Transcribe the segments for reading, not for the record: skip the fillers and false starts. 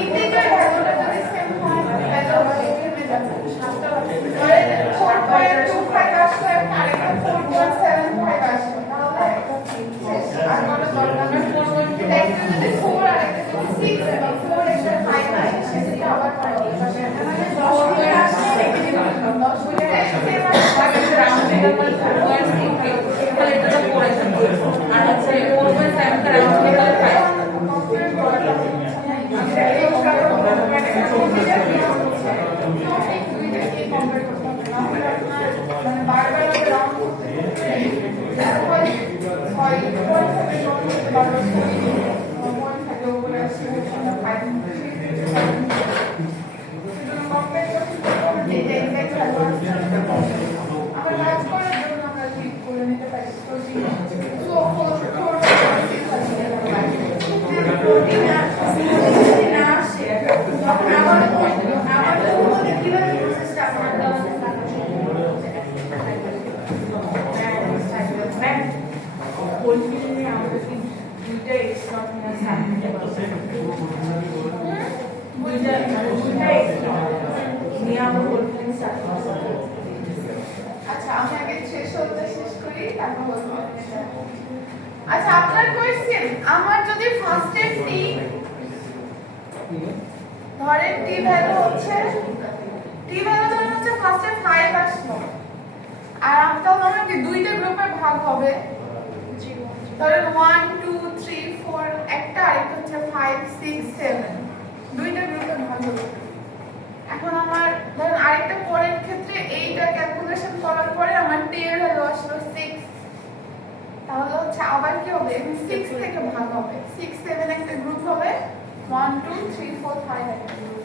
Integer ভ্যালুটা যদি same হয় তাহলে এখানে যাবে 4.25 আসলে আরেকটা 4.75 আসবে তাহলে আর কোনো দরকার নেই 4.2 দেখতে যদি 4 আর একটা যদি 6 এবং 4 একটা 5 হয় সেটা আবার করে মানে 10 করে আসলে এখানে 10 করে আসলে আগে রাউন্ডে আমরা 4.6 তাহলে এটা তো 4 আসবে আর হচ্ছে 4.7 টা রাউন্ডে তাহলে আচ্ছা আমি আগে শেষ করি তারপর বলবো আচ্ছা আপনার কোশ্চেন আমার যদি ফার্স্টে টি ধরেন টি ভ্যালু হচ্ছে ফার্স্টে 5 আসলো আর তাহলে আমরা কি দুইটা গ্রুপে ভাগ হবে ধরেন 1 2 3 4 একটা আরেকটা হচ্ছে 5 6 7 দুইটা গ্রুপে ভাগ হবে এখন আমার ধরেন আরেকটা পরের ক্ষেত্রে এইটা ক্যালকুলেশন করার পরে আমার টি এর ভ্যালু আসলো 6 তাহলে হচ্ছে আবার কি হবে 6 থেকে ভাগ হবে 6 7 একটা গ্রুপ হবে 1 2 3 4 5 একটা গ্রুপ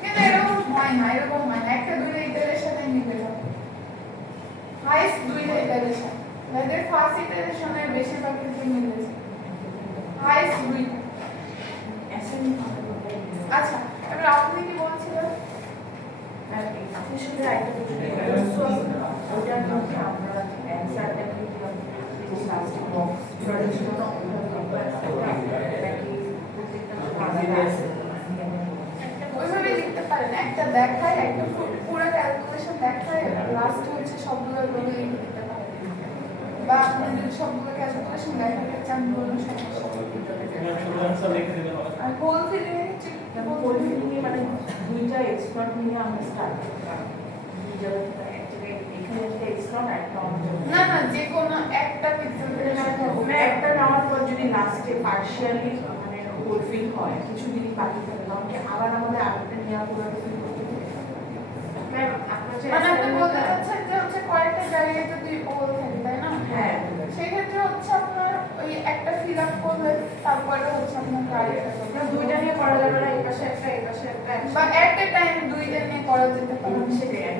কিন্তু এরকম হয় না একটা দুইটা ইটারেশনে নিবে যাবে হাইস্ট দুইটা ইটারেশন যাদের ফার্স্ট ইটারেশনের বেশিরভাগ ক্ষেত্রে মিলেছে হাইস্ট দুইটা আচ্ছা এবার আপনি কি বলছিলেন আপনি শুধু একটা ওটার মধ্যে আমরা অ্যানসারটা কি লাস্ট বক্স প্রোডাকশন ওইভাবে লিখতে পারেন একটা দেখায় একটা পুরো ক্যালকুলেশন দেখায় লাস্ট হচ্ছে সবগুলো বলে লিখতে পারেন বা আপনি যদি সবগুলো ক্যালকুলেশন দেখাতে চান বলুন আর হোল ফিলিং হোল ফিলিং মানে দুইটা এক্সপার্ট নিয়ে আমরা স্টার্ট করতাম না যে কোনো একটা পিক্সেল একটা নেওয়ার পর যদি লাস্টে পার্শিয়ালি মানে ফুলফিল হয় কিছু যদি বাকি থাকে তাহলে আবার আমাদের আরেকটা নেওয়া ফুলফিল করতে হবে ম্যাম মানে আপনি বলতে চাচ্ছেন যে হচ্ছে কয়েকটা জায়গায় যদি হোল থাকে তাই না হ্যাঁ সেই ক্ষেত্রে হচ্ছে আপনার ওই একটা ফিল আপ করলে তারপরে হচ্ছে আপনার আরেকটা করতে দুইটা নিয়ে করা যাবে না এই পাশে একটা বা এট এ টাইম দুইটা নিয়ে করা যেতে পারে সেটাই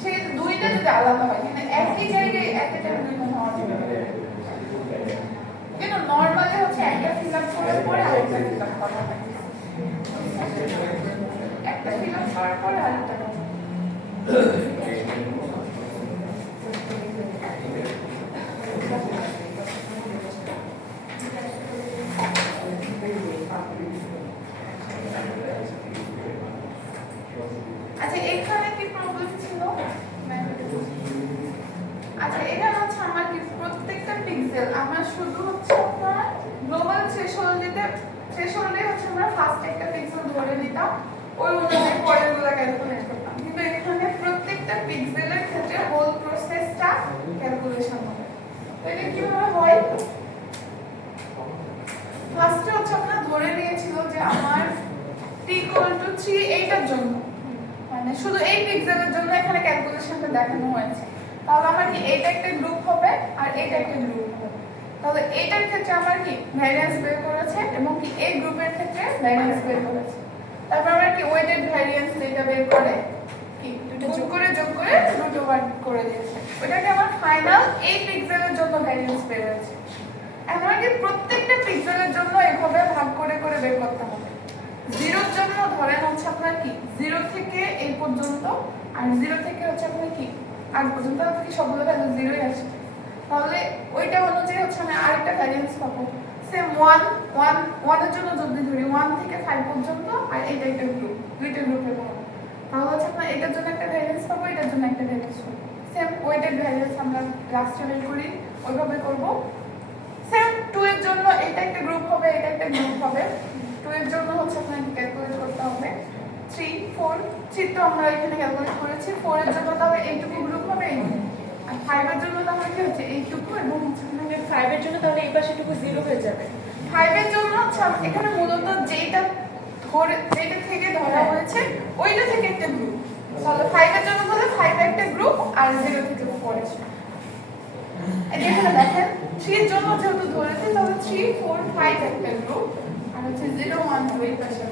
সেই দুইটা যদি আলাদা হয় মানে একই জায়গায় এট এ টাইম দুইটা নেওয়া যাবে কিন্তু নরমালি হচ্ছে একটা ফিল আপ করার পরে আরেকটা ফিল আপ করা হয় একটা ফিল আপ করার পরে আরেকটা আচ্ছা এখানে কি প্রবলেম ছিল আচ্ছা এখানে হচ্ছে আমার কি প্রত্যেকটা পিক্সেল আমার শুধু হচ্ছে আপনার গ্লোবাল থ্রেশহোল্ডে হচ্ছে আমরা ফার্স্ট একটা পিক্সেল ধরে নিতাম ওই অনুযায়ী পরেরগুলো ক্যালকুলেট করতাম কিন্তু এখানে প্রত্যেকটা পিক্সেলের ক্ষেত্রে হোল প্রসেসটা ক্যালকুলেশন হবে তো এটা কিভাবে হয় ফার্স্টে হচ্ছে আমরা ধরে নিয়েছিল যে আমার t = 3 এইটার জন্য মানে শুধু এই পিক্সেলের জন্য এখানে ক্যালকুলেশনটা দেখানো হয়েছে তাহলে আমার কি এইটা একটা গ্রুপ হবে আর এইটা একটা গ্রুপ হবে তাহলে এইটার ক্ষেত্রে আমার কি ভ্যারিয়েন্স বের করেছে এবং কি এই গ্রুপের ক্ষেত্রে ভ্যারিয়েন্স বের করেছে তারপর আমরা কি ওয়েটেড ভ্যারিয়েন্স এটা বের করে কি যোগ করে রুট ওভার করে দিয়েছে ওটাকে আমার ফাইনাল এই পিক্সেলের জন্য ভ্যারিয়েন্স বের হয়েছে এখন কি প্রত্যেকটা পিক্সেলের জন্য এভাবে ভাগ করে বের করতে হবে 0 এর জন্য ধরেন হচ্ছে আপনার কি 0 থেকে এই পর্যন্ত আর 0 থেকে হচ্ছে আপনার কি আগ পর্যন্ত কি সবগুলো ভ্যালু 0ই আসে তাহলে ওইটা অনুযায়ী হচ্ছে আমি আরেকটা ভ্যারিয়েন্স পাবো। সেম 1 এর জন্য যদি ধরি 1 থেকে 5 পর্যন্ত, আর এটা একটা গ্রুপ, দুইটা গ্রুপে পাবো। তাহলে হচ্ছে আপনার এটার জন্য একটা ভ্যারিয়েন্স পাবো, এটার জন্য একটা ভ্যারিয়েন্স পাবো। সেম ওয়েটেড ভ্যারিয়েন্স আমরা লাস্টে বের করি ওইভাবে করব। সেম 2 এর জন্য এটা একটা গ্রুপ হবে, এটা একটা গ্রুপ হবে। 2 এর জন্য হচ্ছে আপনাকে ক্যালকুলেট করতে হবে 3 4, 3 তো আমরা এখানে ক্যালকুলেট করেছি। 4 এর জন্য তাহলে এইটুকু গ্রুপ হবে, আর 5 এর জন্য তাহলে কি হচ্ছে এইটুকু, এবং 5 এর জন্য তাহলে এই পাশেটুকু 0 হয়ে যাবে। 5 এর জন্য হচ্ছে এখানে মূলত যেটা থেকে ধরা হয়েছে ওইটা থেকে একটা গ্রুপ। তাহলে 5 এর জন্য তাহলে 5 একটা গ্রুপ, আর 0 থেকে 4 এর জন্য এখানে দেখেন 3 এর জন্য যেহেতু ধরেছে তাহলে 3 4 5 একটা গ্রুপ, আর হচ্ছে 0 1 2 এই পাশে।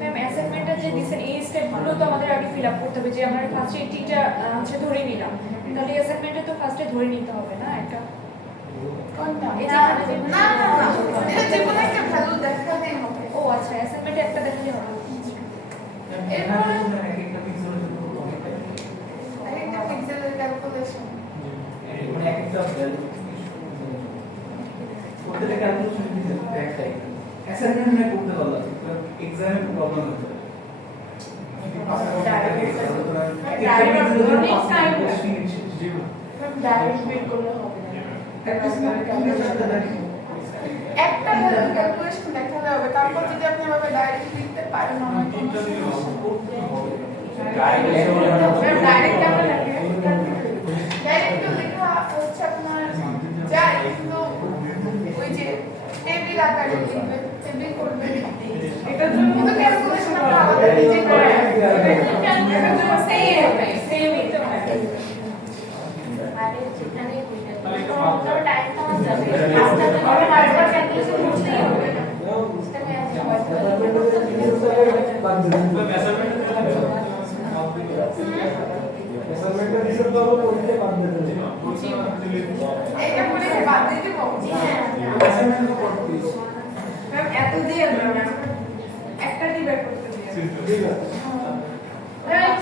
ম্যাম অ্যাসাইনমেন্টটা যে দিছেন এই স্টেপগুলো তো আমাদের আগে ফিল আপ করতে হবে, যে আমরা ফার্স্টে এইটা হচ্ছে ধরে নিলাম, তাহলে অ্যাসাইনমেন্টে তো ফার্স্টে ধরে নিতে হবে না একটা কোনটা? এই না যে না না, এটা যে কোনো একটা ভ্যালু দেখাতেই হবে। ও আচ্ছা, অ্যাসাইনমেন্টে একটা দেখালে হবে। এরপর একটা পিক্সেলের ক্যালকুলেশন মানে একটা ভ্যালু করতে ক্যালকুলেশন দিতে একটাই অ্যাসাইনমেন্ট না করতে পারলাম, এক্সামে প্রবলেম হচ্ছে। একটা ক্যালকুলেশন দেখালে হবে, তারপর যদি আপনি এভাবে ডাইরেক্ট লিখতে পারেন আমার কোনো ডাইরেক্ট আমরা ডাইরেক্ট লেখা হচ্ছে আপনার যায়, কিন্তু ওই যে টেবিল আকারে লিখবে, টেবিল করবে, এটার জন্য কিন্তু ক্যালকুলেশন আমরা আলাদা নিজে করে এটার জন্য সেম হবে, সেমই তো হয়। এইটা করে বাদ দিয়ে দিব। ম্যাম এত দিয়ে ম্যাম একটা দিবে করতে দিয়ে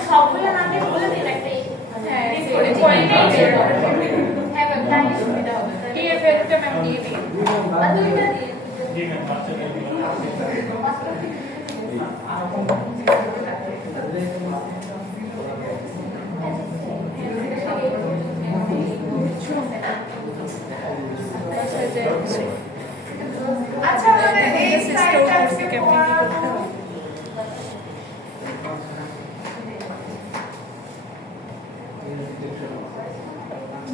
সবগুলো নামে বলে দিন একটা। হ্যাঁ করে পয়েন্টটাই বের করে। হ্যাঁ ম্যাম তাহলে সুবিধা হবে। কি এফেক্টটা ম্যাম দিয়ে দিন। আর দুইটা দিয়ে আচ্ছা আমাদের এই সাইডটা থেকে কেমনে কি করতে হবে?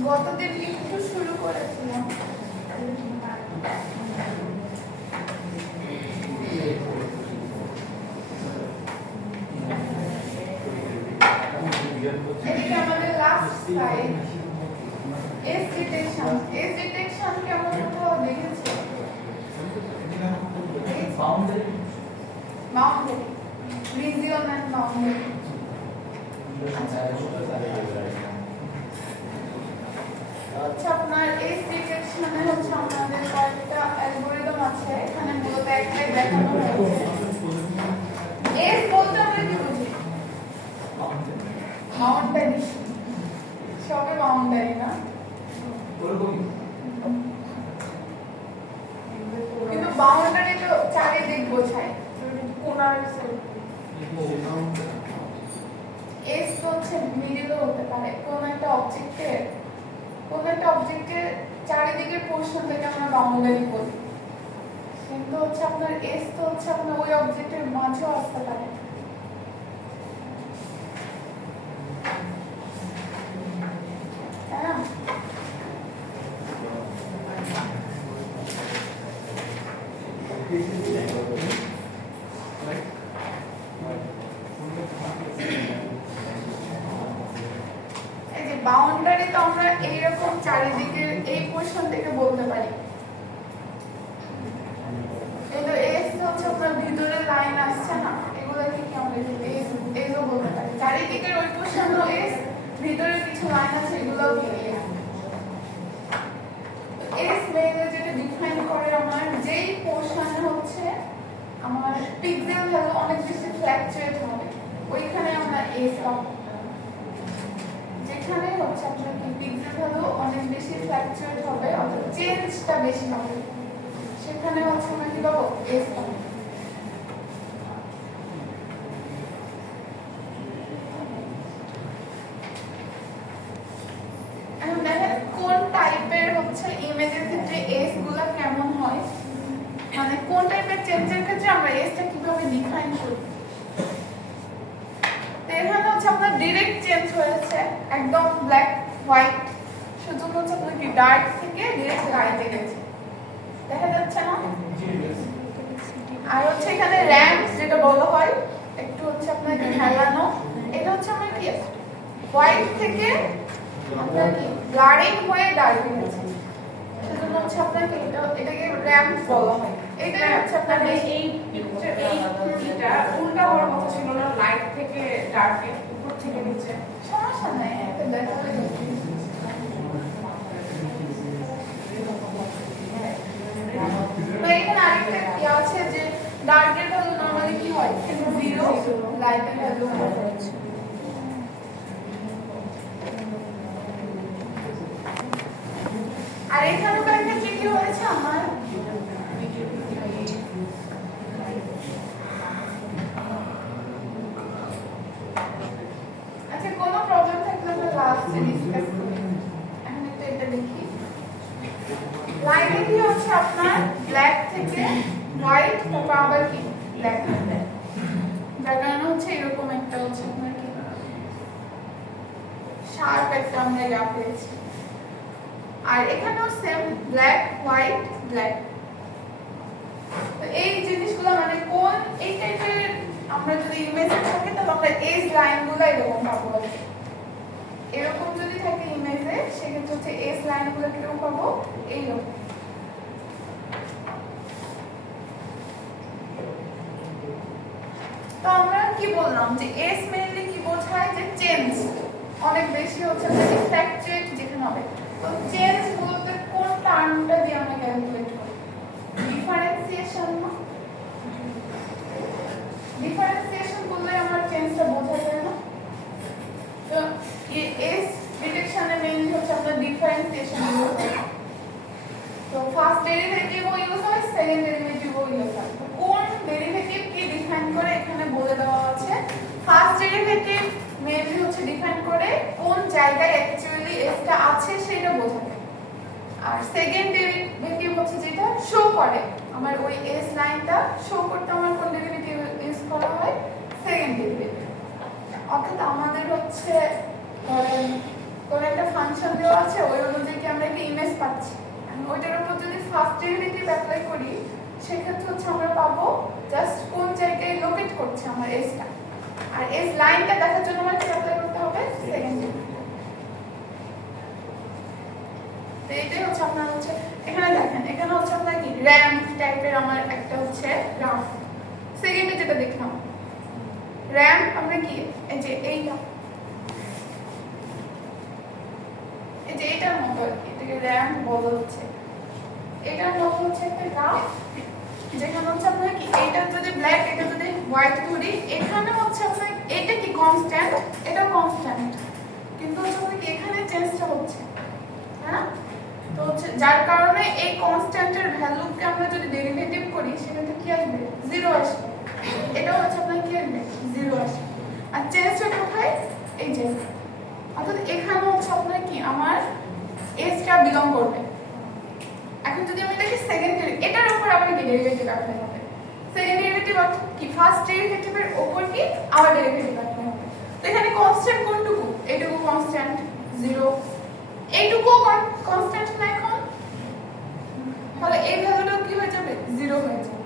গতদিন একটু শুরু করেছিলাম। এদিকে আমাদের last slide edge detection. Edge detection কেমন কোথাও দেখেছো? Boundary, region and boundary. হচ্ছে আপনার এস ডিটেকশনে হচ্ছে আমাদের কয়েকটা অ্যালগরিদম আছে, এখানে মূলত একটাই দেখানো হয়েছে। এস বলতে আমরা কি বুঝি? বাউন্ডারি, সবে বাউন্ডারি না, কিন্তু বাউন্ডারি তো চারিদিক বোঝায়, কোনার এস তো হচ্ছে মিডিলও হতে পারে, কোন একটা অবজেক্টের চারিদিকের পোর্শন থেকে আমরা বাউন্ডারি বলি, কিন্তু হচ্ছে আপনার এস তো হচ্ছে আপনার ওই অবজেক্টের মাঝেও আসতে পারে। হ্যাঁ এই যে বাউন্ডারি তো আমরা এইরকম চারিদিকে এই পোর্শন থেকে বলতে পারি, এই তো এস হচ্ছে আপনার ভিতরে লাইন আসছে না, এগুলোকে কি আমরা এসও বলতে পারি, চারিদিকের ওই পোর্শনও এস, ভিতরে কিছু লাইন আছে এগুলোও কি এস। এস মেইনলি যেটা ডিফাইন করে আমার যেই পোর্শনে হচ্ছে আমার পিক্সেল ভ্যালু অনেক বেশি ফ্ল্যাকচুয়েট হবে, ওইখানে আমরা এস পাবো। যেখানে হচ্ছে আপনার কি পিক্সেল ভ্যালু অনেক বেশি ফ্ল্যাকচুয়েট হবে বেশি হবে, সেখানে হচ্ছে আমরা কি পাবো এস পাবো। এখন দেখেন কোন টাইপের হচ্ছে ইমেজের ক্ষেত্রে এস গুলা কেমন হয়, মানে কোন টাইপের চেঞ্জের ক্ষেত্রে আমরা এসটা কিভাবে ডিফাইন করি। তো এখানে হচ্ছে আপনার ডিরেক্ট চেঞ্জ হয়েছে একদম ব্ল্যাক হোয়াইট, শুধু হচ্ছে আপনার কি ডার্ক থেকে ডিরেক্ট লাইটে গেছে, দেখা যাচ্ছে না। আর হচ্ছে এখানে র্যাম্প যেটা বলা হয় একটু হচ্ছে আপনার হেলানো, এটা হচ্ছে আমরা কি হোয়াইট থেকে আপনার কি ব্লারিং হয়ে ডার্ক গেছে, সেজন্য হচ্ছে আপনার কি এটাকে র্যাম্প বলা হয়। এটা হচ্ছে আপনার এই পিকচার এই এটা উল্টা হওয়ার কথা ছিল না, লাইট থেকে ডার্কে উপর থেকে নিচে। সমস্যা নাই, এটা দেখালে তো এখানে আরেকটা কি আছে যে ডার্কের ভ্যালু নরমালি কি হয় 0, লাইটের ভ্যালু হয়। আর এখানকার ক্ষেত্রে কি হয়েছে আমার আচ্ছা কোনো প্রবলেম থাকলে আমরা লাস্টে ডিসকাস করি। এখন একটু এটা দেখি, লাইটে কি হচ্ছে আপনার ব্ল্যাক থেকে হোয়াইট, তারপর আবার কি ব্ল্যাক হবে, যার কারণে হচ্ছে এরকম একটা হচ্ছে আপনার কি শার্প একটা আমরা ইয়া পেয়েছি। আর এখানেও সেম ব্ল্যাক হোয়াইট ব্ল্যাক। তো এই জিনিসগুলো মানে কোন এই টাইপের আমরা যদি ইমেজ থাকে তাহলে আমরা এজ লাইনগুলো এরকম পাবো, এরকম যদি থাকে ইমেজে সেক্ষেত্রে হচ্ছে এজ লাইনগুলো কিরকম পাবো এইরকম। তো আমরা কি বললাম যে এস মেইনলি কি বোঝায় যে চেঞ্জ অনেক বেশি হচ্ছে, ফ্ল্যাকচুয়েট যেখানে হবে। তো চেঞ্জ মূলত কোন টার্মটা দিয়ে আমরা ক্যালকুলেট করি, ডিফারেন্সিয়েশন না, ডিফারেন্সিয়েশন করলে আমরা চেঞ্জটা বোঝা যায় না। তো এস ডিটেকশনে মেইনলি হচ্ছে আমরা ডিফারেন্সিয়েশন ইউজ করি। তো ফার্স্ট ডেরিভেটিভও ইউজ হয়, সেকেন্ড ডেরিভেটিভও ইউজ হয়। কোন ডেরিভেটিভ কি ডিফাইন করে এখানে বলে দেওয়া আছে। ফার্স্ট ডেরিভেটিভ মেইনলি হচ্ছে ডিফাইন করে কোন জায়গায় অ্যাকচুয়ালি এসটা আছে সেটা বোঝাবে, আর সেকেন্ড ডেরিভেটিভ হচ্ছে যেটা শো করে আমার ওই এস লাইনটা শো করতে আমার কোন ডেরিভেটিভ ইউজ করা হয়, সেকেন্ড ডেরিভেটিভ। অর্থাৎ আমাদের হচ্ছে ধরেন কোন একটা ফাংশন দেওয়া আছে, ওই অনুযায়ী কি আমরা একটা ইমেজ পাচ্ছি, ওইটার উপর যদি ফার্স্ট ডেরিভেটিভ অ্যাপ্লাই করি সেক্ষেত্রে হচ্ছে আমরা পাবো জাস্ট কোন জায়গায় লোকেট করছে আমার এসটা, আর এস লাইনটা দেখার জন্য আমাকে অ্যাপ্লাই করতে হবে সেকেন্ড ডেরিভেটিভ। তো এটাই হচ্ছে আপনার হচ্ছে এখানে দেখেন, এখানে হচ্ছে আপনার কি র্যাম্প টাইপের আমার একটা হচ্ছে গ্রাফ। সেকেন্ডে যেটা দেখলাম র্যাম্প আমরা কি এই যে এইটা, এই যে এটার মতো আর কি, এটাকে র্যাম্প বলা হচ্ছে। এটার মতো হচ্ছে একটা গ্রাফ যেখানে হচ্ছে আপনার কি এটা যদি ব্ল্যাক এটা যদি হোয়াইট ধরি, এখানে হচ্ছে আপনার এটা কি কনস্ট্যান্ট, এটা কনস্ট্যান্ট, কিন্তু হচ্ছে আপনার কি এখানে চেঞ্জটা হচ্ছে, হ্যাঁ। তো হচ্ছে যার কারণে এই কনস্ট্যান্টের ভ্যালুকে আমরা যদি ডেরিভেটিভ করি সেটাতে কি আসবে 0 আসবে, এটা হচ্ছে আপনার কি আসবে 0 আসবে। আর চেঞ্জটা কোথায় এই যে, অর্থাৎ এখানে হচ্ছে আপনার কি আমার এসটা বিলং করবে। এখন যদি আমি দেখি সেকেন্ড এটার উপর আবার কি ডেরিভেটিভ অ্যাপ্লাই হবে, সেকেন্ড ডেরিভেটিভ অর্থাৎ কি ফার্স্ট ডেরিভেটিভের উপর কি আবার ডেরিভেটিভ অ্যাপ্লাই হবে। তো এখানে কনস্ট্যান্ট কোনটুকু, এইটুকু কনস্ট্যান্ট 0, এইটুকু কনস্ট্যান্ট না এখন, তাহলে এই ভ্যালুটা কি হয়ে যাবে 0 হয়ে যাবে।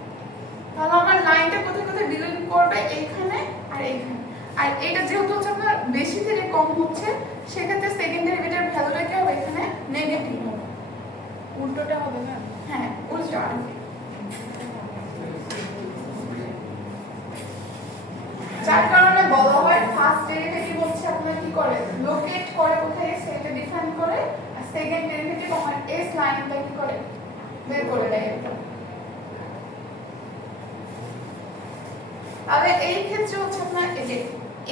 তাহলে আমার লাইনটা কোথায় কোথায় বিলং করবে, এইখানে আর এইখানে। আর এটা যেহেতু হচ্ছে আপনার বেশি থেকে কম হচ্ছে সেক্ষেত্রে সেকেন্ড ডেরিভেটিভের ভ্যালুটা কি হবে এখানে নেগেটিভ হবে, উল্টোটা হবে না। হ্যাঁ উল্টো আসবে। যার কারণে বলা হয় ফার্স্ট ডেরিভেটিভ হচ্ছে আপনার কি করে লোকেট করে কোথায় এসে এটা ডিফাইন করে, আর সেকেন্ড ডেরিভেটিভ আমার এস লাইনটা কি করে বের করে দেয়। তাহলে এই ক্ষেত্রে হচ্ছে আপনার এই যে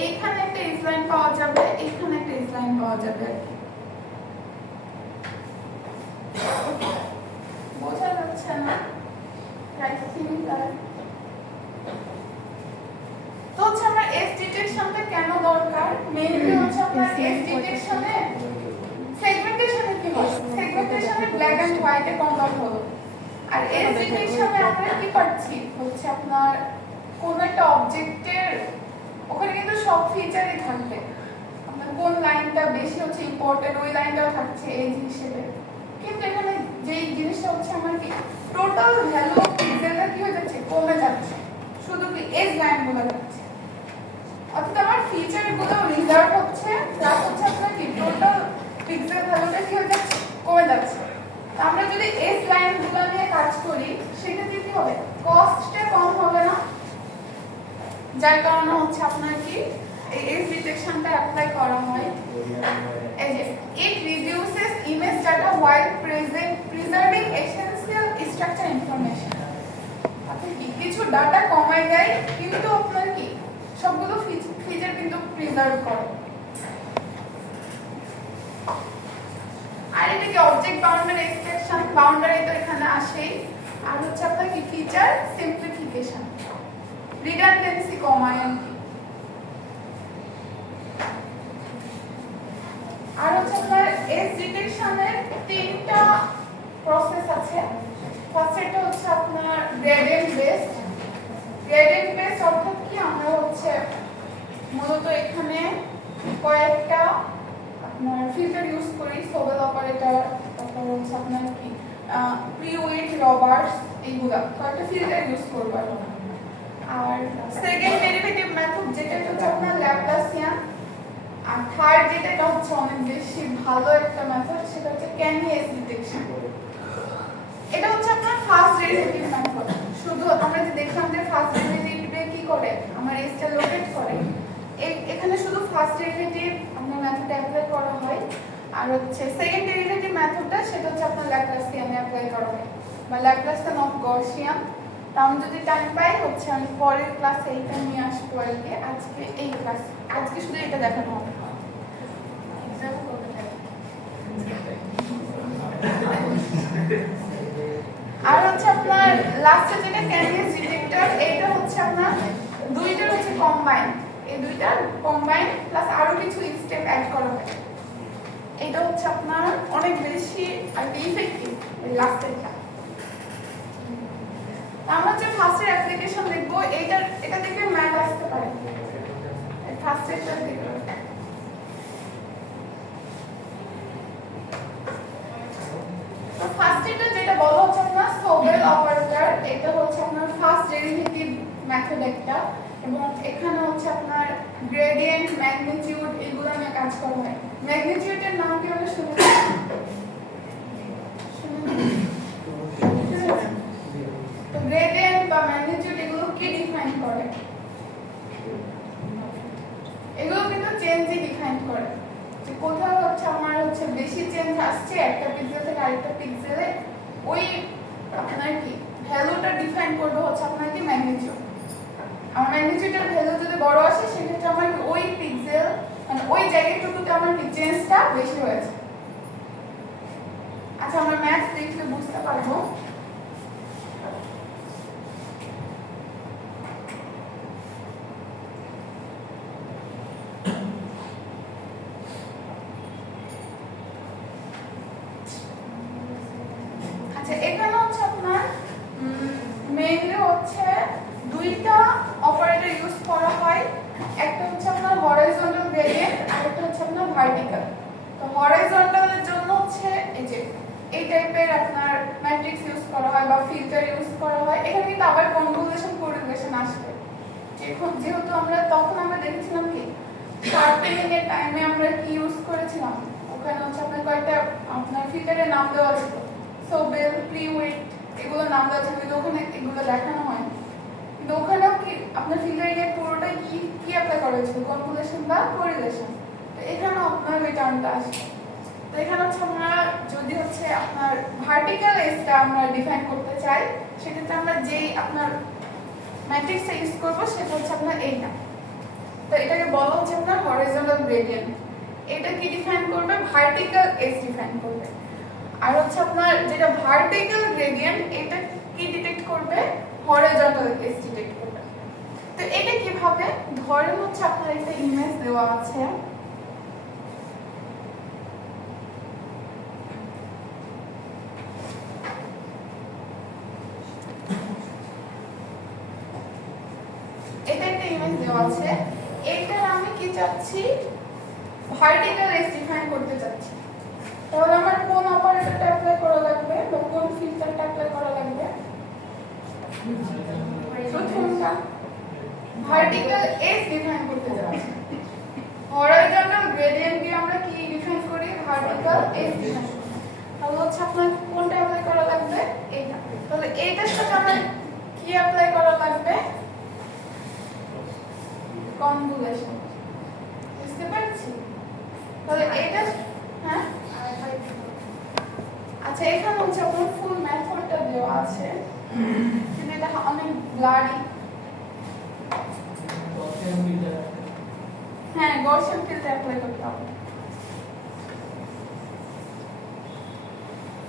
এইখানে একটা এস লাইন পাওয়া যাবে, এইখানে একটা এস লাইন পাওয়া যাবে আর কি। এই ডিটেকশনে আমরা কি পাচ্ছি হচ্ছে আপনার কোন একটা অবজেক্টের ওখানে কিন্তু সব ফিচারই থাকবে, আপনার কোন লাইনটা বেশি হচ্ছে ইম্পর্টেন্ট ওই লাইনটাও থাকছে এজ হিসেবে, কিন্তু এখানে যেই জিনিসটা হচ্ছে আমার কি টোটাল ভ্যালু অফ পিক্সেলটা কি হয়ে যাচ্ছে কমে যাচ্ছে, শুধু কি এজ লাইনগুলো যাচ্ছে, অর্থাৎ আমার ফিচারগুলো রিজার্ভ হচ্ছে প্লাস হচ্ছে আপনার কি টোটাল পিক্সেল ভ্যালুটা কি হয়ে যাচ্ছে কমে যাচ্ছে। তো আমরা যদি এজ লাইনগুলো নিয়ে কাজ করি সেক্ষেত্রে কি হবে কস্টটা কম হবে না, যার কারণে হচ্ছে আপনার কি এই এজ ডিটেকশনটা অ্যাপ্লাই করা হয়। এই যে it reduces image data while preserving essential structure information, আপনার কি কিছু ডাটা কমায় দেয় কিন্তু আপনার কি সবগুলো ফিচার কিন্তু প্রিজার্ভ করে। আর এটা কি অবজেক্ট বাউন্ডারি এক্সট্রাকশন বাউন্ডারি তো এখানে আসেই, আর হচ্ছে আপনার কি ফিচার সিম্পলিফিকেশন রিডান্ডেন্সি কমায় আর কি। আর হচ্ছে আপনার এজ ডিটেকশনের তিনটা প্রসেস আছে। ফার্স্ট এটা হচ্ছে আপনার গ্রেডিয়েন্ট বেসড। গ্রেডিয়েন্ট বেসড অর্থাৎ কি আমরা হচ্ছে মূলত এখানে কয়েকটা আপনার ফিল্টার ইউজ করি, সোবেল অপারেটর, তারপর হচ্ছে আপনার কি প্রিউইট, রবার্টস, এইগুলা কয়েকটা ফিল্টার ইউজ করব। আর সেকেন্ড ডেরিভেটিভ মেথড যেটা হচ্ছে আপনার ল্যাপ্লাসিয়ান, আর থার্ড যেটা হচ্ছে অনেক বেশি ভালো একটা মেথড সেটা হচ্ছে ক্যানি এজ ডিটেকশন। এটা হচ্ছে আপনার ফার্স্ট ডেরিভেটিভ মেথড, শুধু আমরা যে দেখলাম যে ফার্স্ট ডেরিভেটিভে কি করে আমার এজটা লোকেট করে, এখানে শুধু ফার্স্ট ডেরিভেটিভ আপনার মেথডে অ্যাপ্লাই করা হয়। আর হচ্ছে সেকেন্ড ডেরিভেটিভ মেথডটা সেটা হচ্ছে আপনার ল্যাপ্লাসিয়ানে অ্যাপ্লাই করা হয় বা ল্যাপ্লাসিয়ান অফ গসিয়ান। আমি যদি টাইম পাই হচ্ছে আমি পরের ক্লাসে এইটা নিয়ে আসবো আর কি, আজকে এই ক্লাস আজকে শুধু এটা দেখানো হবে। আর হচ্ছে আপনার লাস্টে যেটা ক্যান্ডিস ডিটেক্টর, এইটা হচ্ছে আপনার দুইটার হচ্ছে কম্বাইন, এই দুইটার কম্বাইন প্লাস আরো কিছু স্টেপ অ্যাড করা হয়, এটা হচ্ছে আপনার অনেক বেশি আর ইফেক্টিভ এই লাস্টেরটা। আমরা হচ্ছে ফার্স্টের অ্যাপ্লিকেশন দেখবো, এটা থেকে ম্যাথ আসতে পারে ফার্স্টেরটা থেকে। তো ফার্স্টেরটা যেটা বলা হচ্ছে আপনার সোবেল অপারেটর, এটা হচ্ছে আপনার ফার্স্ট ডেরিভেটিভ মেথড একটা, এবং এখানে হচ্ছে আপনার গ্রেডিয়েন্ট, ম্যাগনিটিউড এগুলো নিয়ে কাজ করা হয়। ম্যাগনিটিউডের নাম কি আমরা শুনেছি? তো গ্রেডিয়েন্ট বা ম্যাগনিটিউড এগুলো কি ডিফাইন করে? এগুলো কিন্তু চেঞ্জই ডিফাইন করে, যে কোথাও হচ্ছে আমার হচ্ছে বেশি চেঞ্জ আসছে একটা পিক্সেল থেকে আরেকটা পিক্সেলে, ওই আপনার কি ভ্যালুটা ডিফাইন করবে হচ্ছে আপনার কি ম্যাগনিটিউড। আমার ম্যাগনিটিউডের ভ্যালু যদি বড় আসে সেক্ষেত্রে আমার ওই পিক্সেল মানে ওই জায়গাটুকুতে আমার কি চেঞ্জটা বেশি হয়েছে। আচ্ছা আমরা ম্যাথ দেখলে বুঝতে পারবো। আচ্ছা এখানে হচ্ছে আপনার মেইনলি হচ্ছে দুইটা অপারেটর ইউজ করা হয়, একটা হচ্ছে আপনার হরাইজন্টাল গ্রেডিয়েন্ট আর একটা হচ্ছে আপনার ভার্টিক্যাল। তো হরাইজন্টালের জন্য হচ্ছে এই যে এই টাইপের আপনার ম্যাট্রিক্স ইউজ করা হয় বা ফিল্টার ইউজ করা হয়, এখানে কিন্তু আবার কনভলিউশন কোরিলেশন আসবে। যেহেতু আমরা তখন আমরা দেখেছিলাম কি শার্পেনিং এর টাইমে আমরা কি ইউজ করেছিলাম, ওখানে হচ্ছে আপনার কয়েকটা আপনার ফিল্টারের নাম দেওয়া ছিল, সোবেল, প্রিউইট এগুলো নাম দেওয়া ছিল, কিন্তু ওখানে এগুলো দেখানো হয়। কিন্তু ওখানেও কি আপনার ফিল্টারিং এর পুরোটাই কি অ্যাপ্লাই করা হয়েছিল, কনভলিউশন বা কোরিলেশন। তো এখানেও আপনার ওই টার্মটা আসে। তো এখানে হচ্ছে আমরা যদি হচ্ছে আপনার ভার্টিক্যাল এজটা আমরা ডিফাইন করতে চাই, সেক্ষেত্রে আমরা যেই আপনার ম্যাট্রিক্সটা ইউজ করবো সেটা হচ্ছে আপনার এইটা। তো এটাকে বলা হচ্ছে আপনার হরাইজন্টাল গ্রেডিয়েন্ট। এটা কি ডিফাইন করবে? ভার্টিক্যাল এজ ডিফাইন করবে। আর হচ্ছে আপনার যেটা ভার্টিক্যাল গ্রেডিয়েন্ট এটা কি ডিটেক্ট করবে? হরাইজন্টাল এজ ডিটেক্ট করবে। তো এটা কিভাবে? ধরেন হচ্ছে আপনার একটা ইমেজ দেওয়া আছে, দেওয়া আছে, এইটার আমি কি চাচ্ছি, ভার্টিক্যাল এজ ডিফাইন করতে চাচ্ছি। তাহলে আমার কোন অপারেটরটা অ্যাপ্লাই করা লাগবে বা কোন ফিল্টারটা অ্যাপ্লাই করা লাগবে? প্রথমটা ভার্টিক্যাল এজ ডিফাইন করতে যাচ্ছি। হরাইজন্টাল গ্রেডিয়েন্ট দিয়ে আমরা কি ডিফাইন করি? ভার্টিক্যাল এজ ডিফাইন করি। তাহলে হচ্ছে আপনার কোনটা অ্যাপ্লাই করা লাগবে? এইটা। তাহলে এইটার সাথে আমার কি অ্যাপ্লাই করা লাগবে? কনভলিউশন। বুঝতে পারছি? তাহলে এইটা, হ্যাঁ, আচ্ছা এখানে হচ্ছে আপনার ফুল মেথডটা দেওয়া আছে, কিন্তু এটা অনেক ব্লারি। হ্যাঁ, গসিয়ান ফিল্টার অ্যাপ্লাই করতে হবে।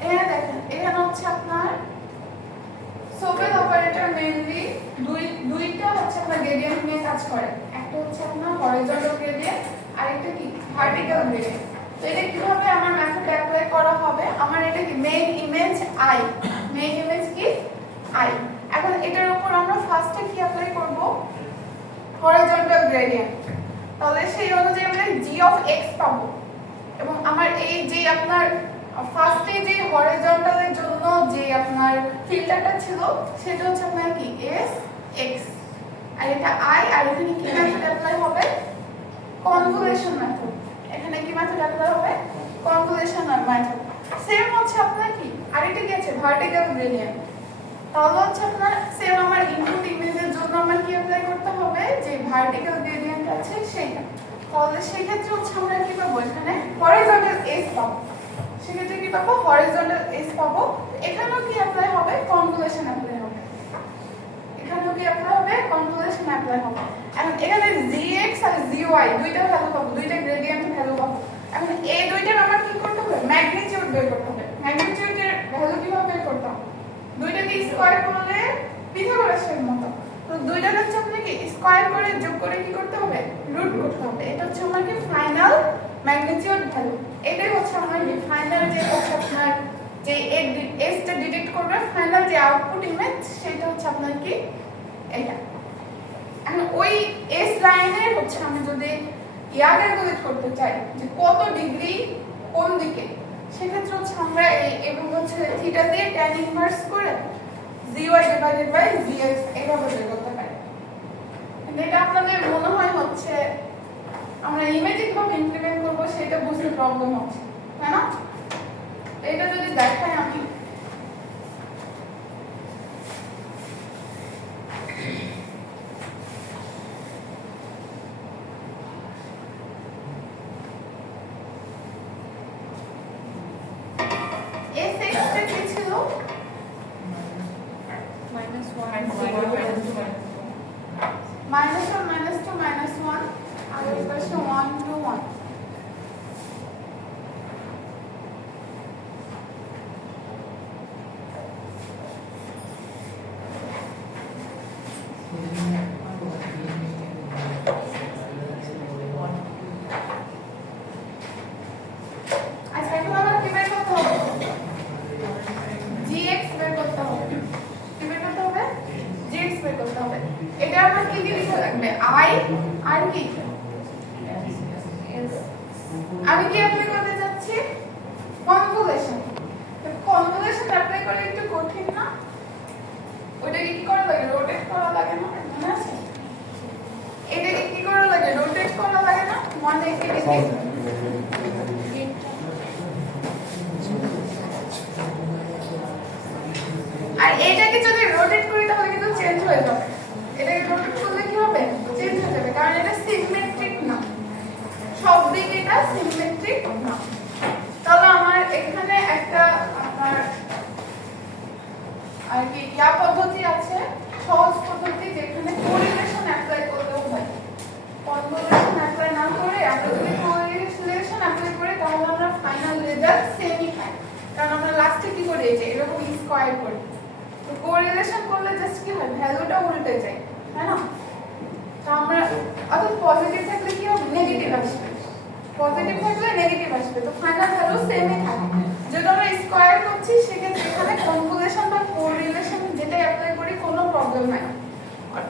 এখানে দেখেন, এখানে হচ্ছে আপনার সোপেল অপারেটর মেইনলি দুইটা হচ্ছে আপনার গ্রেডিয়েন্ট নিয়ে কাজ করে। একটা হচ্ছে আপনার হরাইজন্টাল গ্রেডিয়েন্ট আর একটা কি ভার্টিক্যাল গ্রেডিয়েন্ট। তো এটা কিভাবে আমার মেথড অ্যাপ্লাই করা হবে? আমার এটা কি main image I, main image কি আই। এখন এটার উপর আমরা ফার্স্টে কি অ্যাপ্লাই করব? Horizontal gradient. তাহলে সেই অনুযায়ী আমরা g অফ x পাবো, এবং আমার এই যে আপনার ফার্স্টে যে হরাইজন্টালের জন্য যে আপনার ফিল্টারটা ছিল সেটা হচ্ছে আপনার কি s x, আর এটা i, আর এখানে কি মেথড অ্যাপ্লাই হবে? Convolution method. এখানে কি মেথড অ্যাপ্লাই হবে? Convolution method. সেম হচ্ছে আপনার কি আরেকটা কি আছে? Vertical gradient. তাহলে হচ্ছে আপনার সেম আমার ইনপুট ইমেজের জন্য আমার কি অ্যাপ্লাই করতে হবে? যে ভার্টিক্যাল গ্রেডিয়েন্ট আছে সেইটা। তাহলে সেই ক্ষেত্রে হচ্ছে আমরা কি পাবো? এখানে হরাইজন্টাল এজ পাবো। সেক্ষেত্রে কি পাবো? হরাইজন্টাল এজ পাবো। এখানেও কি অ্যাপ্লাই হবে? কনভলিউশন অ্যাপ্লাই হবে। এখানেও কি অ্যাপ্লাই হবে? কনভলিউশন অ্যাপ্লাই হবে। এখন এখানে gx আর gy দুইটা ভ্যালু পাবো, দুইটা গ্রেডিয়েন্ট ভ্যালু পাবো। এখন এই দুইটার আমার কি করতে হবে? ম্যাগনিটিউড বের করতে হবে। ম্যাগনিটিউডের ভ্যালু কিভাবে বের করতে হবে? দুইটাকে স্কয়ার করলে পিথাগোরাসের মতো। তো দুইটাকে হচ্ছে আপনাকে স্কয়ার করে যোগ করে কি করতে হবে? রুট করতে হবে। এটা হচ্ছে আমাদের ফাইনাল ম্যাগনিটিউড ভ্যালু। এটাই হচ্ছে আমার ফাইনাল যে হচ্ছে আপনার যে এজটা ডিটেক্ট করবে, ফাইনাল যে আউটপুট ইমেজ সেটা হচ্ছে আপনার কি এটা। এখন ওই এস লাইনের হচ্ছে আমি যদি ক্যালকুলেট করতে চাই যে কত ডিগ্রি কোন দিকে, সেক্ষেত্রে হচ্ছে আমরা এবং হচ্ছে থিটা দিয়ে tan ইনভার্স করে gy ডিভাইডেড বাই gx এভাবে বের করতে পারি। এটা আপনাদের মনে হয় হচ্ছে আমরা ইমেজিং ভাবে ইমপ্লিমেন্ট করব সেটা বুঝতে প্রবলেম হচ্ছে, তাই না? এটা যদি দেখাই আমি, sx টা কি ছিল? -1 -1 -2 -1 আর এই পাশে 1 2 1। আচ্ছা এখন আমরা কি বের করতে হবে? gx বের করতে হবে। কি বের করতে হবে? gx বের করতে হবে। এটা আমরা কি কি লিখে রাখবে? i আর কি আমি কি অ্যাপ্লাই করতে যাচ্ছি? কনভলিউশন। কনভলিউশন অ্যাপ্লাই করে একটু কঠিন না? ওটাকে কি করা লাগে? রোটেট করা লাগে না? মনে আছে? এটাকে কি করা লাগে? রোটেট করা লাগে না? 180 ডিগ্রি। আর এটাকে যদি রোটেট করি তাহলে কিন্তু চেঞ্জ হয়ে যাবে। এটাকে রোটেট করলে কি হবে? চেঞ্জ হয়ে যাবে, কারণ এটা সিমেট্রিক না, সব দিক এটা সিমেট্রিক না। তাহলে আমার এখানে একটা আপনার আর কি পদ্ধতি আছে, সহজ পদ্ধতি, যেখানে কোরিলেশন অ্যাপ্লাই করলেও হয়। কনভলিউশন অ্যাপ্লাই না করে আমরা যদি কোরিলেশন অ্যাপ্লাই করি তাহলে আমরা ফাইনাল রেজাল্ট সেমই পাই, কারণ আমরা লাস্টে কি করি? যে এরকম স্কয়ার করি। তো কোরিলেশন করলে জাস্ট কি হয়? ভ্যালুটা উল্টে যায়, তাই না? তো আমরা অর্থাৎ পজিটিভ থাকলে কি হবে? নেগেটিভ আসবে, পজিটিভ থাকলে নেগেটিভ আসবে। তো ফাইনাল ভ্যালু সেমই থাকে। যদি আমরা স্কয়ার করছি সেক্ষেত্রে এখানে কনভলিউশন বা কোরিলেশন যেটা অ্যাপ্লাই করি কোনো প্রবলেম নাই।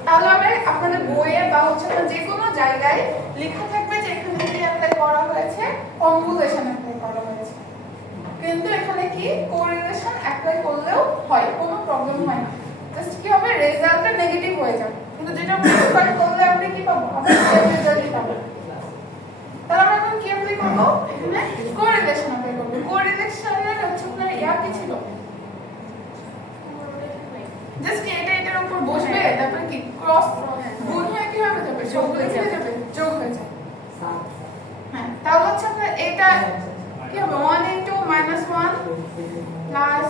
তাহলে আমরা আপনাদের বইয়ে বা হচ্ছে না যে কোনো জায়গায় লেখা থাকবে যে এখানে কি অ্যাপ্লাই করা হয়েছে, কনভলিউশন অ্যাপ্লাই করা হয়েছে। কিন্তু এখানে কি কোরিলেশন অ্যাপ্লাই করলেও হয়, কোনো প্রবলেম হয় না। জাস্ট কি হবে, রেজাল্টটা নেগেটিভ হয়ে যাবে, কিন্তু যেটা আমরা স্কোয়ার করলে আমরা কি পাবো, আমরা সেম রেজাল্টই পাবো। তাহলে আমরা এখন কি অ্যাপ্লাই করব, এখানে কোরিলেশন অ্যাপ্লাই করব। কোরিলেশনের হচ্ছে আপনার ইয়া কি ছিল, জাস্ট এটার উপর বসবে, তারপরে কি ক্রস গুণ হয়ে কি হবে যাবে, যোগ হয়ে যাবে, যোগ হয়ে যাবে। হ্যাঁ, তাহলে হচ্ছে আপনার এটা কি হবে, 1 into -1 plus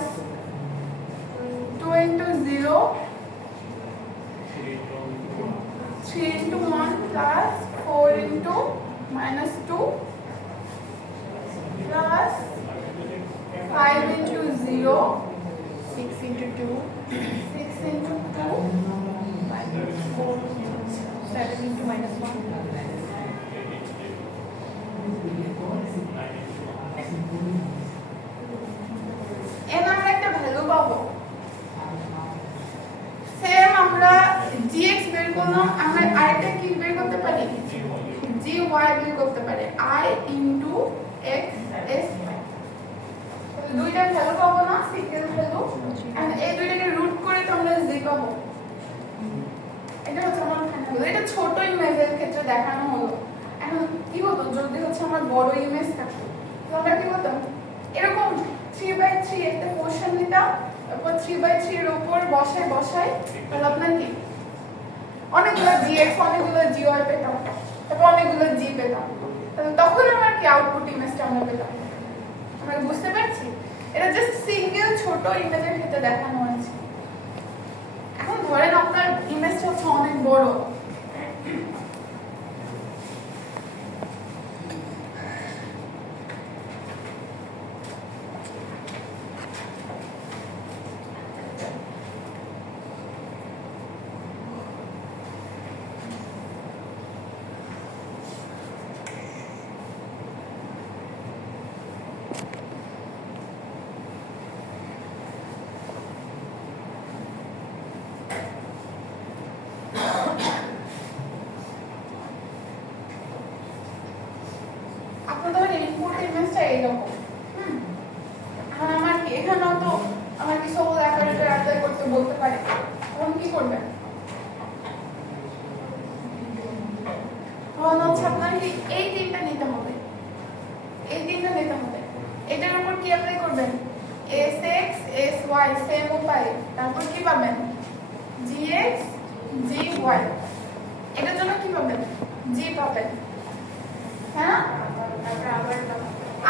2 into 0, 3 into 1 plus 4 into -2 plus 5 into 0, 6 into 2, 6 into 2, 4, 7 into -1. এর আমরা একটা ভ্যালু পাবো। সেম আমরা gx বের করলাম, আমরা আরেকটা কি বের করতে পারি, gy বের করতে পারি, I into x s y। দুইটা ভ্যালু পাবো না, সিঙ্গেল ভ্যালু, এন্ড এই দুইটাকে রুট করে তো আমরা z পাবো। এটা হচ্ছে আমার ফাইনাল। এটা ছোট ইমেজের ক্ষেত্রে দেখানো হলো। এখন কি হতো যদি হচ্ছে আমার বড় ইমেজ থাকতো, তো আমরা কি করতাম, এরকম 3/3 একটা পোরশন নিতাম, তারপর 3/3 এর উপর বসাই, তাহলে আপনার কি অনেকগুলো gx, অনেকগুলো gy পেতাম, তারপর অনেকগুলো g পেতাম। তাহলে তখন আমার কি আউটপুট ইমেজটা আমরা পেতাম। আমরা বুঝতে পারছি, এটা জাস্ট সিঙ্গেল ছোট ইমেজের ক্ষেত্রে দেখানো হয়েছে। এখন ধরেন আপনার ইমেজটা হচ্ছে অনেক বড়, আপনাদের ইনপুট ইমেজটা এইরকম। এখন আমার কি এখানেও তো আমার কি সকল অ্যাপারেটর অ্যাপ্লাই করতে বলতে পারে, তখন কি করবেন, তখন হচ্ছে আপনার কি এই তিনটা নিতে হবে, এটার উপর কি অ্যাপ্লাই করবেন, sx sy, সেম উপায়, তারপর কি পাবেন gx gy, এটার জন্য কি পাবেন, g পাবেন, হ্যাঁ।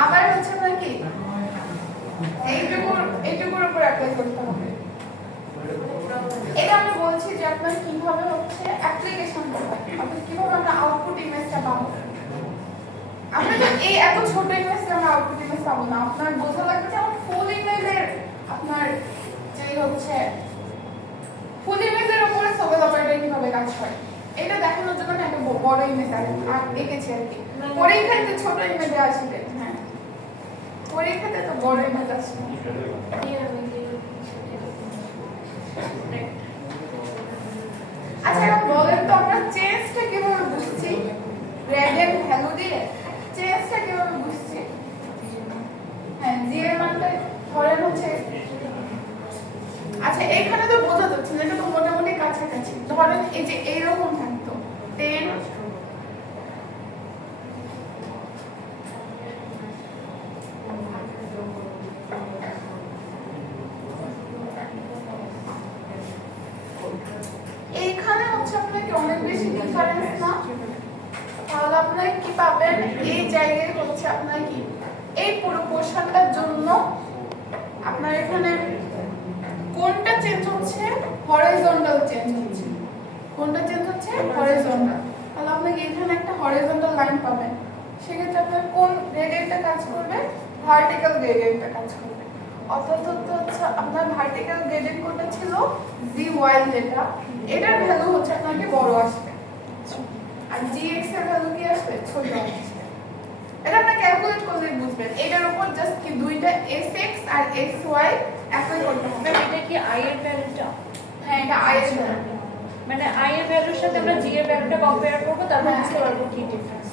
আবার হচ্ছে আপনার কি এইটুকুর উপর অ্যাপ্লাই করতে হবে। এটা আমি বলছি যে আপনার কিভাবে হচ্ছে অ্যাপ্লিকেশন করবেন, অর্থাৎ কিভাবে আমরা আউটপুট ইমেজটা পাবো। আমরা তো এই এত ছোট ইমেজে আমরা আউটপুট ইমেজ পাবো না, আপনার বোঝা লাগবে যে আমার ফুল ইমেজের আপনার যে হচ্ছে ফুল ইমেজের উপরে সবেল অপারেটর কিভাবে কাজ করে, এটা দেখানোর জন্য আমি একটা বড় ইমেজ এঁকেছি আর কি। পরীক্ষাতে ছোট ইমেজে আসবে, হ্যাঁ পরীক্ষাতে তো বড় ইমেজ আসবে। আচ্ছা এখন বলেন তো আমরা চেঞ্জটা কিভাবে বুঝছি, গ্রেডিয়েন্ট ভ্যালু দিয়ে চেঞ্জটা কিভাবে বুঝছি। হ্যাঁ জি এর মানটা ধরেন হচ্ছে, আচ্ছা এখানে তো বোঝা যাচ্ছে না, এটা তো মোটামুটি কাছাকাছি। ধরেন এই যে এইরকম থাকতো 10, এইখানে হচ্ছে আপনাকে অনেক বেশি ডিফারেন্স না, তাহলে আপনারা কি পাবেন, এই জায়গায় হচ্ছে আপনার কি এই পুরো পোরশনটার জন্য আপনার এখানে কোনটা চেঞ্জ হচ্ছে, হরিজন্টাল চেঞ্জ হচ্ছে, কোনটা চেঞ্জ হচ্ছে, হরিজন্টাল। তাহলে আপনাকে এখানে একটা হরিজন্টাল লাইন পাবেন, সেক্ষেত্রে আপনার কোন গ্রেডিয়েন্টটা কাজ করবে, ভার্টিক্যাল গ্রেডিয়েন্টটা কাজ করবে। অর্থাৎ হচ্ছে আপনার ভার্টিক্যাল গ্রেডিয়েন্ট কোনটা ছিল, gy যেটা, এটার ভ্যালু হচ্ছে আপনাকে বড় আসবে, আর gx এর ভ্যালু কি আসবে, ছোট আসবে। এটা আপনি ক্যালকুলেট করলে বুঝবেন। এটার উপর জাস্ট কি দুইটা sx আর sy অ্যাপ্লাই করতে হবে। এটা কি i এর ভ্যালুটা? হ্যাঁ এটা i এর ভ্যালু। মানে আই এর ভ্যালুর সাথে আমরা জি এর ভ্যালুটা কম্পেয়ার করবো, তারপর বুঝতে পারবো কি ডিফারেন্স।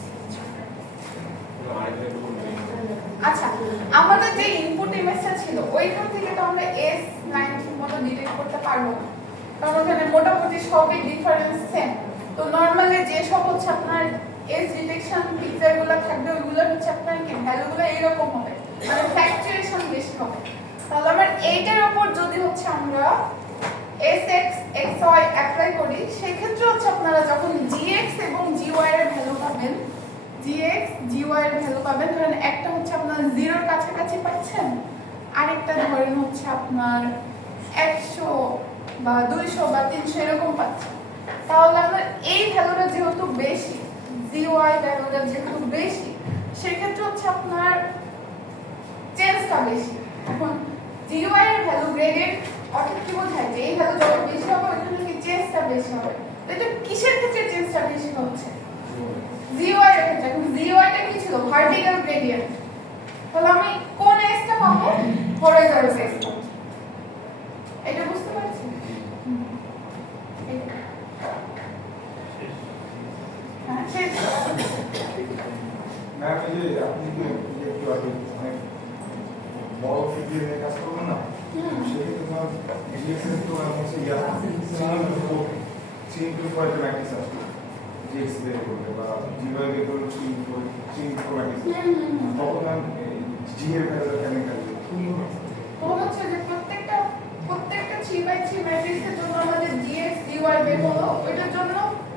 আচ্ছা, আমাদের যে ইনপুট ইমেজটা ছিল ওইখান থেকে তো আমরা এস লাইন মতো ডিটেক্ট করতে পারবো না, কারণ ওখানে মোটামুটি সবই ডিফারেন্স সেম। তো নরমালি যে সব হচ্ছে আপনার এস ডিটেকশন পিকচারগুলো থাকবে ওইগুলো হচ্ছে আপনার কি ভ্যালুগুলো এরকম হবে, মানে ফ্ল্যাকচুয়েশন বেশি হবে। তাহলে আমার এইটার উপর যদি হচ্ছে আমরা S x x y apply করি, সেক্ষেত্রে হচ্ছে আপনারা যখন জি এক্স এবং জি ওয়াই এর ভ্যালু পাবেন, gx gy এর ভ্যালু পাবেন, ধরেন একটা হচ্ছে আপনার 0 এর কাছাকাছি পাচ্ছেন, আরেকটা ধরেন হচ্ছে আপনার 100 বা 200 বা 300 এরকম পাচ্ছেন। তাহলে আপনার এই ভ্যালুটা যেহেতু বেশি, gy ভ্যালুটা যেহেতু বেশি, সেক্ষেত্রে হচ্ছে আপনার চেঞ্জটা বেশি। এখন gy এর ভ্যালু গ্রেডেড অর্থাৎ কি বোঝায় যে এই ভ্যালু যত বেশি হবে ওখানে কি চেঞ্জটা বেশি হবে। তো এটা কিসের ক্ষেত্রে চেঞ্জটা বেশি হচ্ছে? gy এর ক্ষেত্রে। এখন gy টা কি ছিল? Vertical gradient. তাহলে আমি কোন এসটা পাবো? Horizontal S. এটা বুঝতে পারছি? হ্যাঁ, শেষ। ম্যাম, এই যে আপনি যে একটু আগে অনেক বড় ফিগার নিয়ে কাজ করবেন না, সেক্ষেত্রে তোমার জিএক্সের তো হচ্ছে সিঙ্গল পয়েন্ট ম্যাট্রিক্স আছে, জিএক্স বের করবে বা জিওয়াই বের করবে সিঙ্গল ম্যাট্রিক্স, তখন ম্যাম জি এর ভ্যালু কেমন থাকবে? তো হচ্ছে যে প্রত্যেকটা 3/3 ম্যাট্রিক্সের জন্য আমাদের gx gy বের হলো, ওইটার জন্য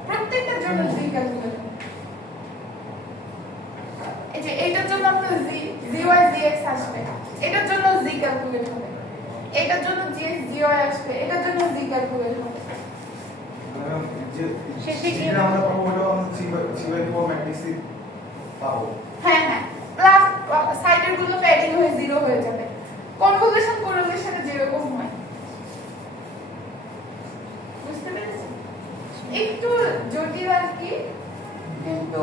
প্রত্যেকটার জন্য z ক্যালকুলেট হবে। এই যে এইটার জন্য আপনার zy gx আসবে, এটার জন্য z ক্যালকুলেট হবে, এটার জন্য gx gy আসবে, এটার জন্য z ক্যালকুলেট হবে। ম্যাম, যে শেষে কি যেটা আমরা পাবো ওটা আমরা 3/4 ম্যাট্রিক্সই পাবো। হ্যাঁ হ্যাঁ, প্লাস সাইডের গুলো প্যাডিং হয়ে 0 হয়ে যাবে। কনভলিউশন কোরিলেশনে যেরকম হয়, বুঝতে পেরেছেন? একটু জটিল আর কি, কিন্তু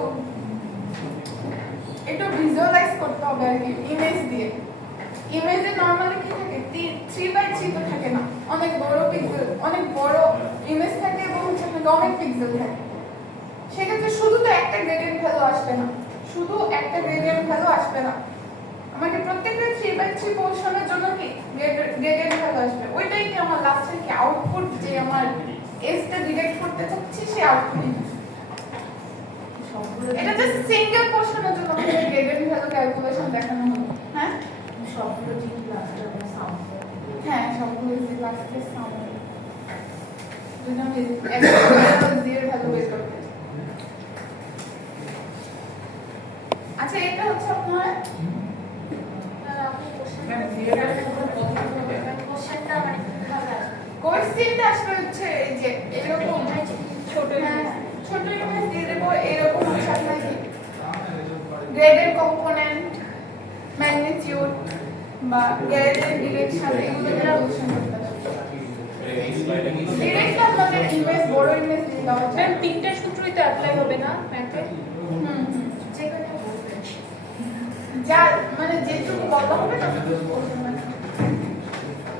একটু ভিজুয়ালাইজ করতে হবে আর কি ইমেজ দিয়ে। ইমেজে নরমালি কি থাকে? 3/3 তো থাকে না, অনেক বড় পিক্সেল, অনেক বড় ইমেজ থাকে এবং হচ্ছে আপনাকে অনেক পিক্সেল থাকে। সেক্ষেত্রে শুধু তো একটা গ্রেডিয়েন্ট ভ্যালু আসবে না, শুধু একটা গ্রেডিয়েন্ট ভ্যালু আসবে না, আমাকে প্রত্যেকটা 3/3 পোরশনের জন্য কি গ্রেডিয়েন্ট ভ্যালু আসবে। ওইটাই কি আমার লাস্টের কি আউটপুট, যে আমার এসটা ডিটেক্ট করতে চাচ্ছি সেই আউটপুট। এটা জাস্ট সিঙ্গেল পোরশনের জন্য আমাদের গ্রেডিয়েন্ট ভ্যালু ক্যালকুলেশন দেখানো হলো। হ্যাঁ সবগুলো জি ক্লাসটা সাউন্ড হ্যাঁ, সবগুলো জি ক্লাসের সাউন্ড যদি আমি একটা জি এর ভ্যালু বের করতে। আচ্ছা, এটা হচ্ছে আপনার আপনি ম্যাম কোশ্চেনটা মানে কিভাবে আসবে? কোয়েশ্চেনটা আসলে হচ্ছে এই যে এরকম ছোট হ্যাঁ, ছোট ইমেজ দিয়ে দেবো, এরকম হচ্ছে আপনার কি গ্রেডেড কম্পোনেন্ট, ম্যাগনিটিউড বা গ্রেডেড ডিরেকশন, এগুলো ক্যালকুলেশন করতে হবে। ডিরেক্টলি আপনাদের ইমেজ বড় ইমেজ দিয়ে দেওয়া যায়। ম্যাম তিনটা সূত্রই তো অ্যাপ্লাই হবে না ম্যাথে? যেখানে বলবেন যা মানে যেটুকু বলা হবে না ততটুকু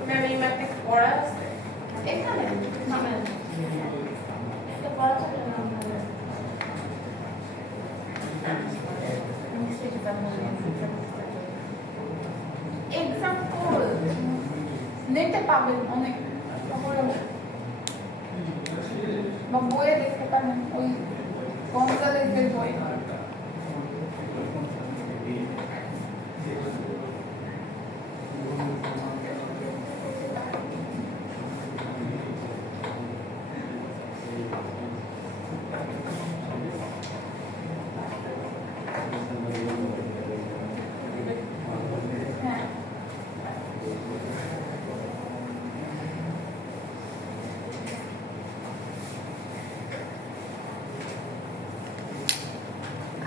ম্যাম এই ম্যাথে পড়া আছে এখানে এটা পড়া যাবে না এক্সাম্পল নেটে পাবেন অনেক, বা বইয়ে দেখতে পারেন, ওই গঞ্জালেজের বই। হ্যাঁ,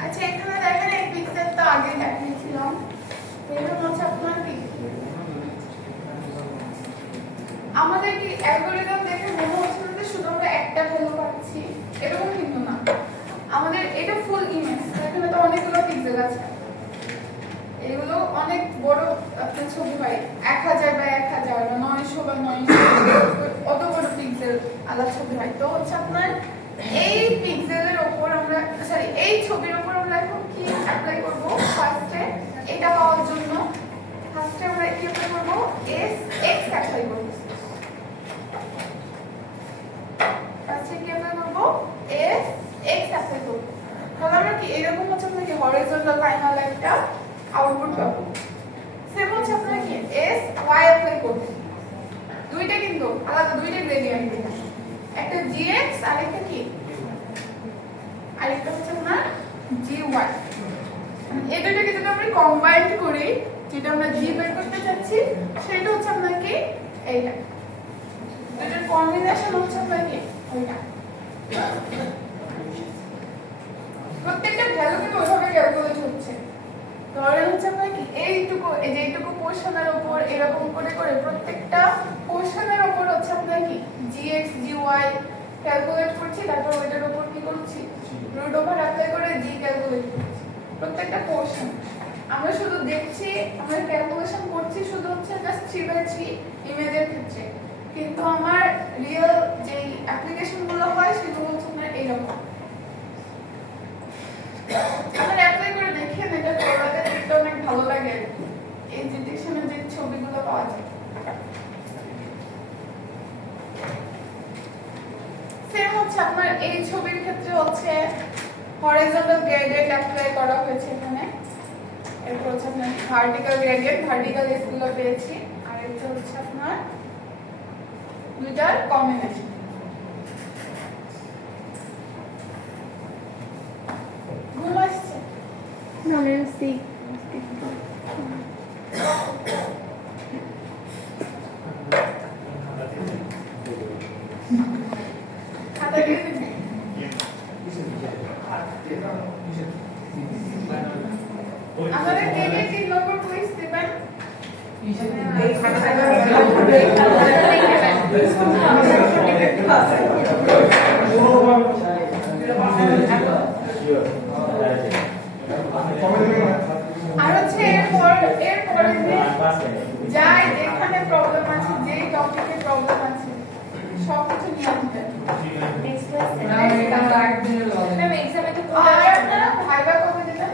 আচ্ছা, এখানে দেখেন এই পিকচারটা আগে দেখিয়েছিলাম। এরকম হচ্ছে আপনার কি আমাদের কি অ্যালগরিদম দেখে মনে হচ্ছে না যে শুধু আমরা একটা ভ্যালু পাচ্ছি, এরকম কিন্তু না। আমাদের এটা ফুল ইমেজ, এখানে তো অনেকগুলো পিক্সেল আছে, এগুলো অনেক বড় আপনার ছবি হয়, 1000 বা 1000 বা 900 বা 900 অত বড় পিক্সেল আলাদা ছবি হয়। তো হচ্ছে আপনার এই পিক্সেলের উপর আমরা সরি এই ছবির উপর আমরা এখন কি অ্যাপ্লাই করব? ফার্স্টে এটা পাওয়ার জন্য ফার্স্টে আমরা কি অ্যাপ্লাই করব? এস এক্স অ্যাপ্লাই করব। ফার্স্টে কি অ্যাপ্লাই করব? এস এক্স অ্যাপ্লাই করব। তাহলে আমরা কি এরকম হচ্ছে আপনার কি হরিজন্টাল লাইনাল একটা আউটপুট পাবো। সেম হচ্ছে আপনার কি এস ওয়াই অ্যাপ্লাই করব। দুইটা কিন্তু আলাদা, দুইটা গ্রেডিয়েন্ট, একটা gx আর একটা কি আরেকটা হচ্ছে না gy। এই দুটোকে যদি আমরা কম্বাইন্ড করি, যেটা আমরা g বের করতে চাচ্ছি সেটা হচ্ছে আপনার কি এইটা, দুটোর কম্বিনেশন হচ্ছে আপনার কি ওইটা। প্রত্যেকটা ভ্যালু কিন্তু ওইভাবে ক্যালকুলেট হচ্ছে। ধরেন হচ্ছে আপনার কি এইটুকু, এই যে এইটুকু পোরশনের উপর এরকম করে করে প্রত্যেকটা পোরশনের উপর হচ্ছে আপনার কি gx gy ক্যালকুলেট করছি, তারপর ওইটার উপর কি করছি রুট ওভার অ্যাপ্লাই করে g ক্যালকুলেট করছি প্রত্যেকটা পোরশন। আমরা শুধু দেখছি, আমরা ক্যালকুলেশন করছি শুধু হচ্ছে জাস্ট 3/3 ইমেজের ক্ষেত্রে, কিন্তু আমার রিয়েল যে অ্যাপ্লিকেশন গুলো হয় সেগুলো হচ্ছে আপনার এইরকম। আমরা অ্যাপ্লাই করে দেখেন, এটা করলে দেখতে অনেক ভালো লাগে। এই ডিটেকশনের যে ছবিগুলো পাওয়া যায় সেম হচ্ছে আপনার এই ছবির ক্ষেত্রে হচ্ছে হরিজন্টাল গ্রেডিয়েন্ট অ্যাপ্লাই করা হয়েছে এখানে। এরপর হচ্ছে আপনার ভার্টিক্যাল গ্রেডিয়েন্ট, ভার্টিক্যাল এসগুলো পেয়েছি, আর এটা হচ্ছে আপনার দুইটার কম্বিনেশন। ঘুম আসছে? খাতা দিয়ে দিবি? আমাদের কে কে 3 নম্বর কুইজ দিবেন? আর হচ্ছে এরপরে যাই যেখানে প্রবলেম আছে, যে টপিকে প্রবলেম আছে সব কিছু নিয়ে আসবেন। ম্যাম এক্সামে তো আর আপনারা ভাইবা কবে দেবেন?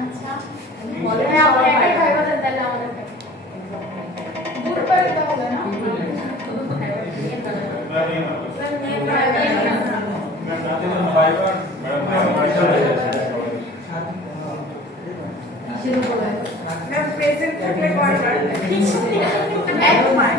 আচ্ছা হ্যাঁ, আপনি একটা ভাইবা দেন তাহলে আমাদেরকে বুধবারে তাহলে না? ম্যাম প্রেজেন্ট থাকলে কয়বার? এক মাস